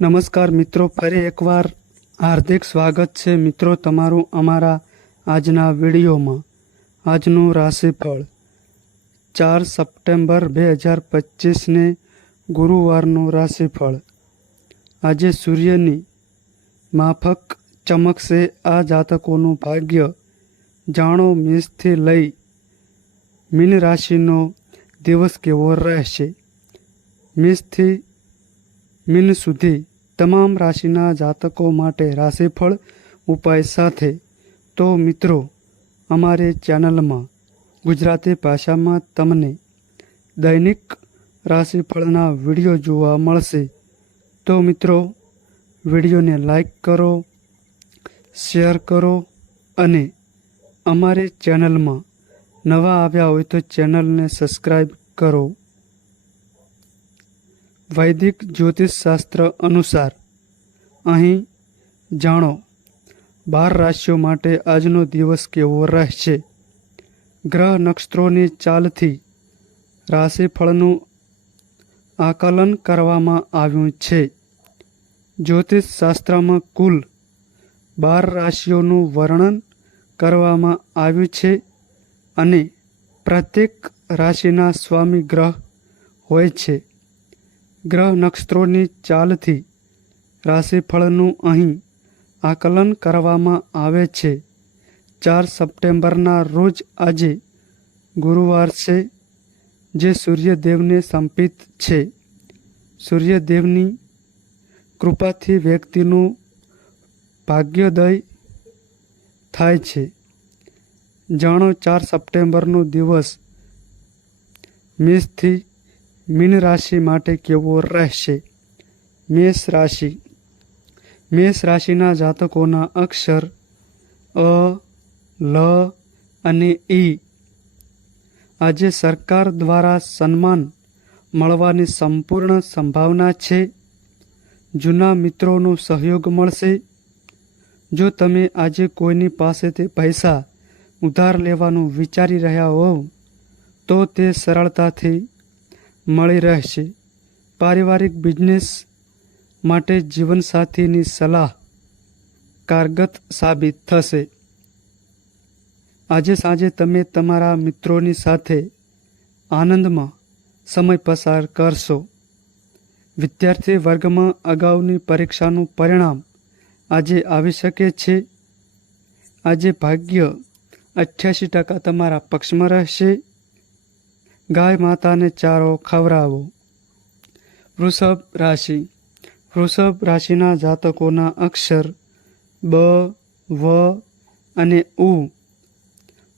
નમસ્કાર મિત્રો, ફરી એકવાર હાર્દિક સ્વાગત છે મિત્રો તમારું અમારા આજના વિડીયોમાં. આજનું રાશિફળ 4 સપ્ટેમ્બર 2025ને ગુરુવારનું રાશિફળ. આજે સૂર્યની માફક ચમકશે આ જાતકોનું ભાગ્ય. જાણો મેષથી લઈ મીન રાશિનો દિવસ કેવો રહેશે. મેષથી મીન સુધી તમામ રાશિના જાતકો માટે રાશિફળ ઉપાય સાથે. તો મિત્રો, અમારી ચેનલમાં ગુજરાતી ભાષામાં તમને દૈનિક રાશિફળના વિડીયો જોવા મળશે. તો મિત્રો, વિડીયોને લાઈક કરો, શેર કરો અને અમારી ચેનલમાં નવા આવ્યા હોય તો ચેનલને સબસ્ક્રાઈબ કરો. વૈદિક જ્યોતિષશાસ્ત્ર અનુસાર અહીં જાણો 12 રાશિઓ માટે આજનો દિવસ કેવો રહેશે. ગ્રહ નક્ષત્રોની ચાલથી રાશિફળનું આકલન કરવામાં આવ્યું છે. જ્યોતિષશાસ્ત્રમાં કુલ 12 રાશિઓનું વર્ણન કરવામાં આવ્યું છે અને પ્રત્યેક રાશિના સ્વામી ગ્રહ હોય છે. ગ્રહ નક્ષત્રોની ચાલથી રાશિફળનું અહીં આકલન કરવામાં આવે છે. 4 સપ્ટેમ્બરના રોજ આજે ગુરુવાર છે, જે સૂર્યદેવને સમર્પિત છે. સૂર્યદેવની કૃપાથી વ્યક્તિનું ભાગ્યોદય થાય છે. જાણો 4 સપ્ટેમ્બરનો દિવસ મેષથી મીન રાશિ માટે કેવો રહેશે. મેષ રાશિ. મેષ રાશિના જાતકોના અક્ષર અ, લ અને ઈ. આજે સરકાર દ્વારા સન્માન મળવાની સંપૂર્ણ સંભાવના છે. જૂના મિત્રોનો સહયોગ મળશે. જો તમે આજે કોઈની પાસેથી પૈસા ઉધાર લેવાનું વિચારી રહ્યા હોવ તો તે સરળતાથી મળી રહેશે. પારિવારિક બિઝનેસ માટે જીવનસાથીની સલાહ કારગત સાબિત થશે. આજે સાંજે તમે તમારા મિત્રોની સાથે આનંદમાં સમય પસાર કરશો. વિદ્યાર્થી વર્ગમાં અગાઉની પરીક્ષાનું પરિણામ આજે આવી શકે છે. આજે ભાગ્ય 88% તમારા પક્ષમાં રહેશે. ગાય માતાને ચારો ખવડાવો. વૃષભ રાશિ. વૃષભ રાશિના જાતકોના અક્ષર બ, વ અને ઉ.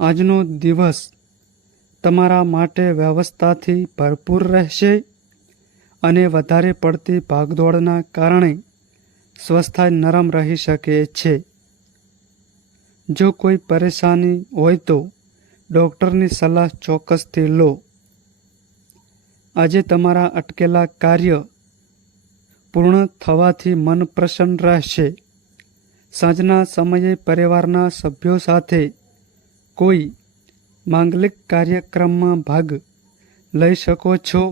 આજનો દિવસ તમારા માટે વ્યવસ્થાથી ભરપૂર રહેશે અને વધારે પડતી ભાગદોડના કારણે સ્વાસ્થ્ય નરમ રહી શકે છે. જો કોઈ પરેશાની હોય તો ડૉક્ટરની સલાહ ચોક્કસથી લો. આજે તમારા અટકેલા કાર્ય પૂર્ણ થવાથી મન પ્રસન્ન રહેશે. સાંજના સમયે પરિવારના સભ્યો સાથે કોઈ માંગલિક કાર્યક્રમમાં ભાગ લઈ શકો છો.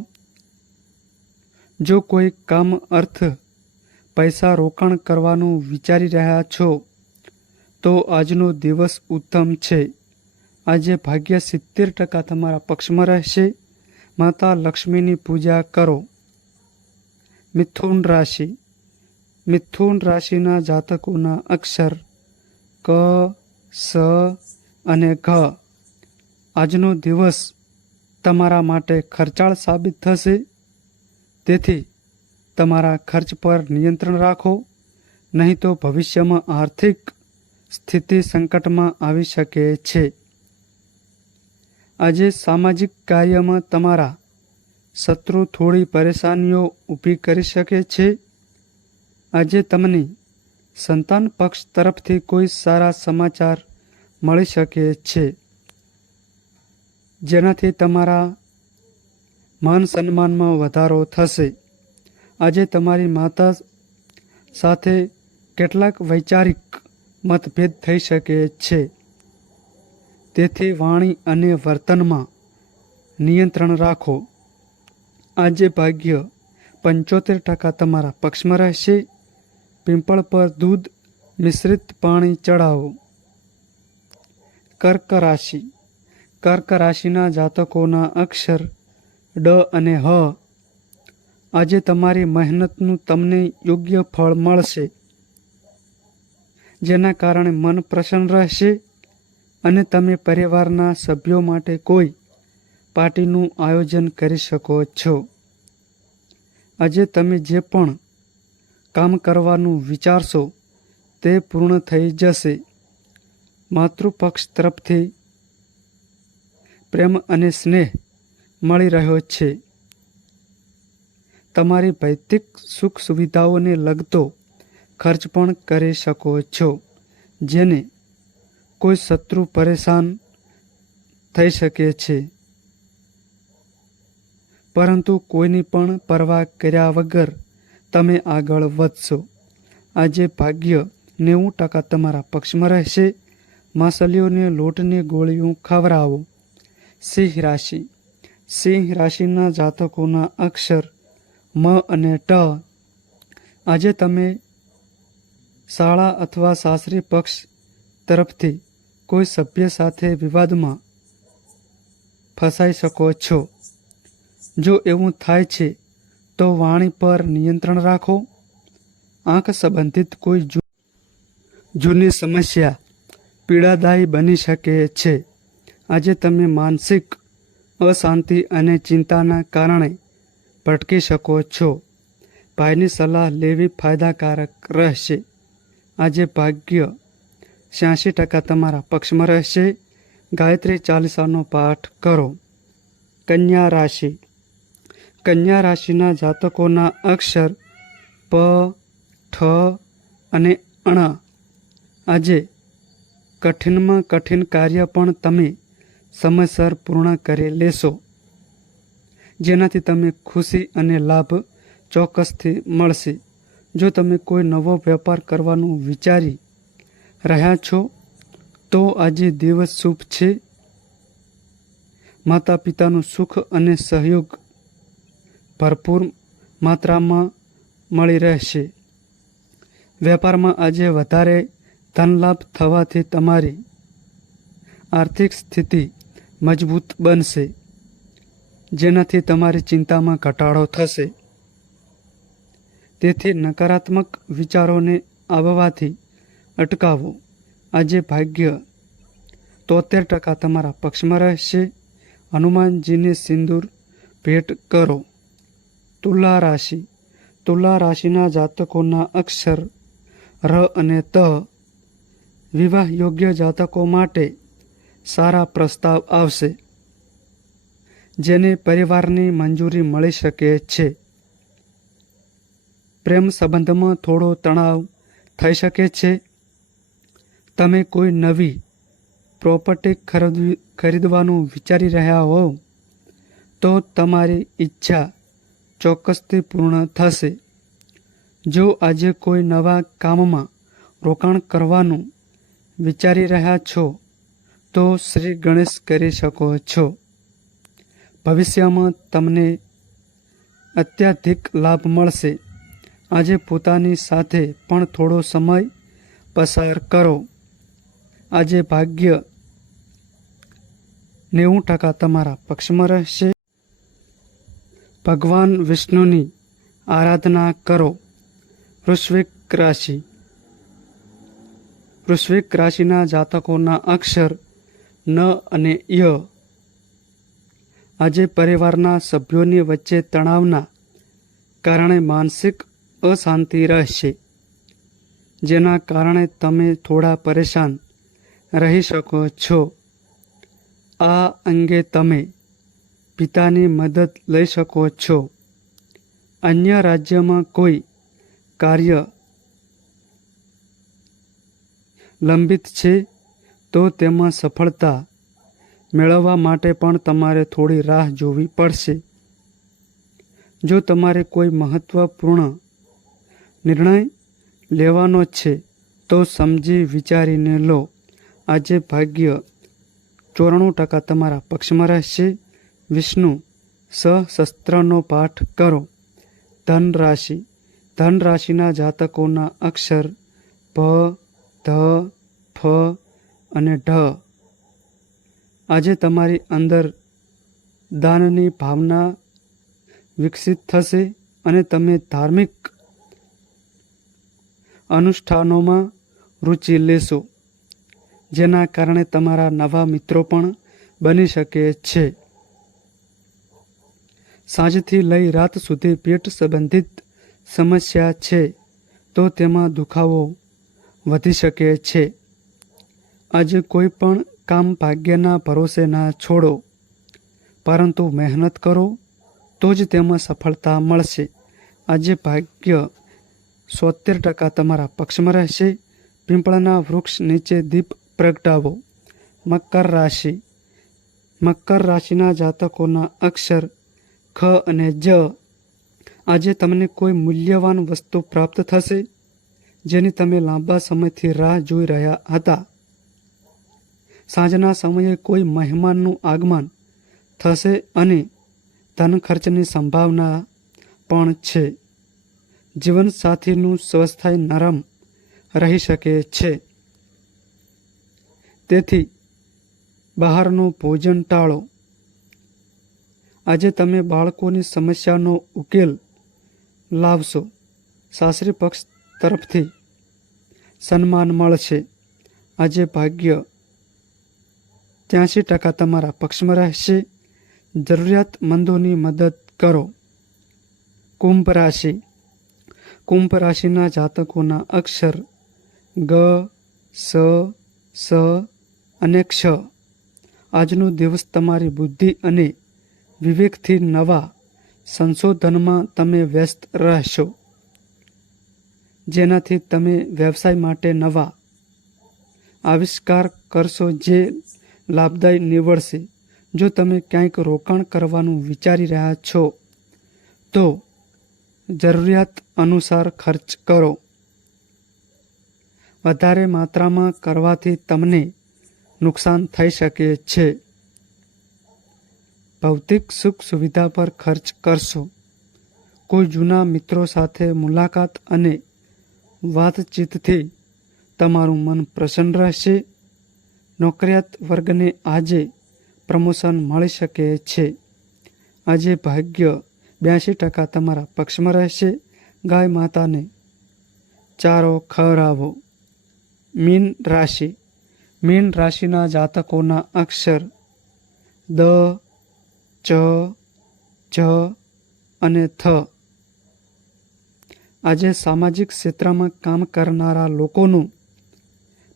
જો કોઈ કામ અર્થ પૈસા રોકાણ કરવાનું વિચારી રહ્યા છો તો આજનો દિવસ ઉત્તમ છે. આજે ભાગ્ય 70% તમારા પક્ષમાં રહેશે. માતા લક્ષ્મીની પૂજા કરો. મિથુન રાશિ. મિથુન રાશિના જાતકોના અક્ષર ક, સ અને ઘ. આજનો દિવસ તમારા માટે ખર્ચાળ સાબિત થશે. તેથી તમારા ખર્ચ પર નિયંત્રણ રાખો, નહીં તો ભવિષ્યમાં આર્થિક સ્થિતિ સંકટમાં આવી શકે છે. આજે સામાજિક કાર્યમાં તમારા શત્રુ થોડી પરેશાનીઓ ઊભી કરી શકે છે. આજે તમને સંતાન પક્ષ તરફથી કોઈ સારા સમાચાર મળી શકે છે, જેનાથી તમારા માન સન્માનમાં વધારો થશે. આજે તમારી માતા સાથે કેટલાક વૈચારિક મતભેદ થઈ શકે છે. તેથી વાણી અને વર્તનમાં નિયંત્રણ રાખો. આજે ભાગ્ય 75% તમારા પક્ષમાં રહેશે. પિંપળ પર દૂધ મિશ્રિત પાણી ચડાવો. કર્ક રાશિ. કર્ક રાશિના જાતકોના અક્ષર ડ અને હ. આજે તમારી મહેનતનું તમને યોગ્ય ફળ મળશે, જેના કારણે મન પ્રસન્ન રહેશે અને તમે પરિવારના સભ્યો માટે કોઈ પાર્ટીનું આયોજન કરી શકો છો. આજે તમે જે પણ કામ કરવાનું વિચારશો તે પૂર્ણ થઈ જશે. માતૃપક્ષ તરફથી પ્રેમ અને સ્નેહ મળી રહ્યો છે. તમારી ભૌતિક સુખ સુવિધાઓને લગતો ખર્ચ પણ કરી શકો છો, જેને કોઈ શત્રુ પરેશાન થઈ શકે છે. પરંતુ કોઈની પણ પરવા કર્યા વગર તમે આગળ વધશો. આજે ભાગ્ય 90% તમારા પક્ષમાં રહેશે. માછલીઓને લોટની ગોળીઓ ખવડાવો. સિંહ રાશિ. સિંહ રાશિના જાતકોના અક્ષર મ અને ટ. આજે તમે શાળા અથવા સાસરી પક્ષ તરફથી કોઈ સભ્ય સાથે વિવાદમાં ફસાઈ શકો છો. જો એવું થાય છે તો વાણી પર નિયંત્રણ રાખો. આંખ સંબંધિત કોઈ જૂની સમસ્યા પીડાદાયી બની શકે છે. આજે તમે માનસિક અશાંતિ અને ચિંતાના કારણે ભટકી શકો છો. ભાઈની સલાહ લેવી ફાયદાકારક રહેશે. આજે ભાગ્ય 86% તમારા પક્ષમાં રહેશે. ગાયત્રી ચાલીસાનો પાઠ કરો. કન્યા રાશિ. કન્યા રાશિના જાતકોના અક્ષર પ, ઠ અને અણ. આજે કઠિનમાં કઠિન કાર્ય પણ તમે સમયસર પૂર્ણ કરી લેશો, જેનાથી તમે ખુશી અને લાભ ચોક્કસથી મળશે. જો તમે કોઈ નવો વેપાર કરવાનું વિચારી રહ્યા છો તો આજે દિવસ શુભ છે. માતા પિતાનું સુખ અને સહયોગ ભરપૂર માત્રામાં મળી રહેશે. વેપારમાં આજે વધારે ધનલાભ થવાથી તમારી આર્થિક સ્થિતિ મજબૂત બનશે, જેનાથી તમારી ચિંતામાં ઘટાડો થશે. તેથી નકારાત્મક વિચારોને આવવાથી અટકાવો. આજે ભાગ્ય 73% તમારા પક્ષમાં રહેશે. હનુમાનજીને સિંદૂર ભેટ કરો. તુલા રાશિ. તુલા રાશિના જાતકોના અક્ષર ર અને ત. વિવાહ યોગ્ય જાતકો માટે સારા પ્રસ્તાવ આવશે, જેને પરિવારની મંજૂરી મળી શકે છે. પ્રેમ સંબંધમાં થોડો તણાવ થઈ શકે છે. તમે કોઈ નવી પ્રોપર્ટી ખરીદવાનું વિચારી રહ્યા હો તો તમારી ઈચ્છા ચોક્કસથી પૂર્ણ થશે. જો આજે કોઈ નવા કામમાં રોકાણ કરવાનું વિચારી રહ્યા છો તો શ્રી ગણેશ કરી શકો છો. ભવિષ્યમાં તમને અત્યધિક લાભ મળશે. આજે પોતાની સાથે પણ થોડો સમય પસાર કરો. આજે ભાગ્ય 90% તમારા પક્ષમાં રહેશે. ભગવાન વિષ્ણુની આરાધના કરો. વૃશ્ચિક રાશિ. વૃશ્ચિક રાશિના જાતકોના અક્ષર ન અને ય. આજે પરિવારના સભ્યોની વચ્ચે તણાવના કારણે માનસિક અશાંતિ રહેશે, જેના કારણે તમે થોડા પરેશાન રહી શકો છો. આ અંગે તમે પિતાની મદદ લઈ શકો છો. અન્ય રાજ્યમાં કોઈ કાર્ય લંબિત છે તો તેમાં સફળતા મેળવવા માટે પણ તમારે થોડી રાહ જોવી પડશે. જો તમારે કોઈ મહત્વપૂર્ણ નિર્ણય લેવાનો છે તો સમજી વિચારીને લો. આજે ભાગ્ય 94% તમારા પક્ષમાં રહેશે. વિષ્ણુ સહસ્ત્રનો પાઠ કરો. ધન રાશિ. ધન રાશિના જાતકોના અક્ષર ભ, ધ, ફ અને ઢ. આજે તમારી અંદર દાનની ભાવના વિકસિત થશે અને તમે ધાર્મિક અનુષ્ઠાનોમાં રુચિ લેશો, જેના કારણે તમારા નવા મિત્રો પણ બની શકે છે. સાંજથી લઈ રાત સુધી પેટ સંબંધિત સમસ્યા છે તો તેમાં દુખાવો વધી શકે છે. આજે કોઈ પણ કામ ભાગ્યના ભરોસે ના છોડો, પરંતુ મહેનત કરો તો જ તેમાં સફળતા મળશે. આજે ભાગ્ય 70% તમારા પક્ષમાં રહેશે. પીપળાના વૃક્ષ નીચે દીપ પ્રગટાવો. મકર રાશિ. મકર રાશિના જાતકોના અક્ષર ખ અને જ. આજે તમને કોઈ મૂલ્યવાન વસ્તુ પ્રાપ્ત થશે જેની તમે લાંબા સમયથી રાહ જોઈ રહ્યા હતા. સાંજના સમયે કોઈ મહેમાનનું આગમન થશે અને ધન ખર્ચની સંભાવના પણ છે. જીવનસાથીનું સ્વાસ્થ્ય નરમ રહી શકે છે, તેથી બહારનું ભોજન ટાળો. આજે તમે બાળકોની સમસ્યાનો ઉકેલ લાવશો. સાસરી પક્ષ તરફથી સન્માન મળશે. આજે ભાગ્ય 83% તમારા પક્ષમાં રહેશે. જરૂરિયાતમંદોની મદદ કરો. કુંભ રાશિ. કુંભ રાશિના જાતકોના અક્ષર ગ, સ, સ અને ક્ષ. આજનો દિવસ તમારી બુદ્ધિ અને વિવેકથી નવા સંશોધનમાં તમે વ્યસ્ત રહેશો, જેનાથી તમે વ્યવસાય માટે નવા આવિષ્કાર કરશો જે લાભદાયી નીવડશે. જો તમે ક્યાંક રોકાણ કરવાનું વિચારી રહ્યા છો તો જરૂરિયાત અનુસાર ખર્ચ કરો. વધારે માત્રામાં કરવાથી તમને નુકસાન થઈ શકે છે. ભૌતિક સુખ સુવિધા પર ખર્ચ કરશો. કોઈ જૂના મિત્રો સાથે મુલાકાત અને વાતચીતથી તમારું મન પ્રસન્ન રહેશે. નોકરિયાત વર્ગને આજે પ્રમોશન મળી શકે છે. આજે ભાગ્ય 82% તમારા પક્ષમાં રહેશે. ગાય માતાને ચારો ખવડાવો. મીન રાશિ. મીન રાશિના જાતકોના અક્ષર દ, ચ, જ અને થ. આજે સામાજિક ક્ષેત્રમાં કામ કરનારા લોકોનું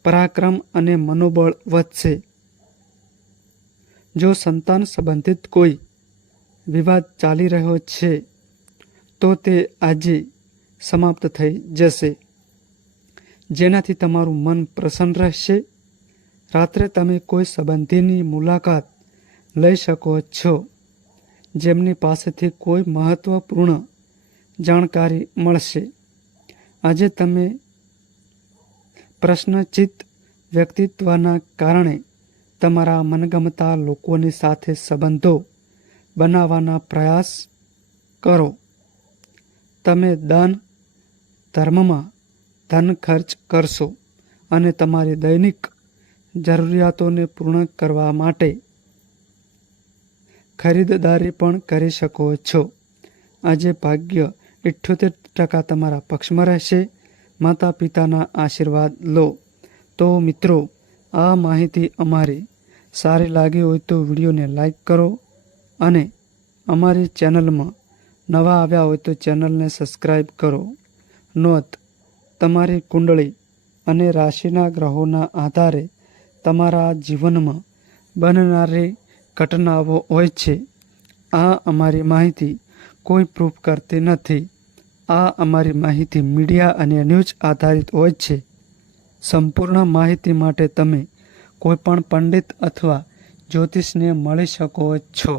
પરાક્રમ અને મનોબળ વધશે. જો સંતાન સંબંધિત કોઈ વિવાદ ચાલી રહ્યો છે તો તે આજે સમાપ્ત થઈ જશે, જેનાથી તમારું મન પ્રસન્ન રહેશે. રાત્રે તમે કોઈ સંબંધીની મુલાકાત લઈ શકો છો, જેમની પાસેથી કોઈ મહત્વપૂર્ણ જાણકારી મળશે. આજે તમે પ્રશ્નચિત્ત વ્યક્તિત્વના કારણે તમારા મનગમતા લોકોની સાથે સંબંધો બનાવવાના પ્રયાસ કરો. તમે દાન ધર્મમાં ધન ખર્ચ કરશો અને તમારી દૈનિક જરૂરિયાતોને પૂર્ણ કરવા માટે ખરીદદારી પણ કરી શકો છો. આજે ભાગ્ય 78% તમારા પક્ષમાં રહેશે. માતા પિતાના આશીર્વાદ લો. તો મિત્રો, આ માહિતી અમારી સારી લાગી હોય તો વિડીયોને લાઈક કરો અને અમારી ચેનલમાં નવા આવ્યા હોય તો ચેનલને સબસ્ક્રાઈબ કરો. નોંધ: તમારી કુંડળી અને રાશિના ગ્રહોના આધારે તમારા જીવનમાં બનનારી ઘટનાઓ હોય છે. આ અમારી માહિતી કોઈ પ્રૂફ કરતી નથી. આ અમારી માહિતી મીડિયા અને ન્યૂઝ આધારિત હોય છે. સંપૂર્ણ માહિતી માટે તમે કોઈપણ પંડિત અથવા જ્યોતિષને મળી શકો છો.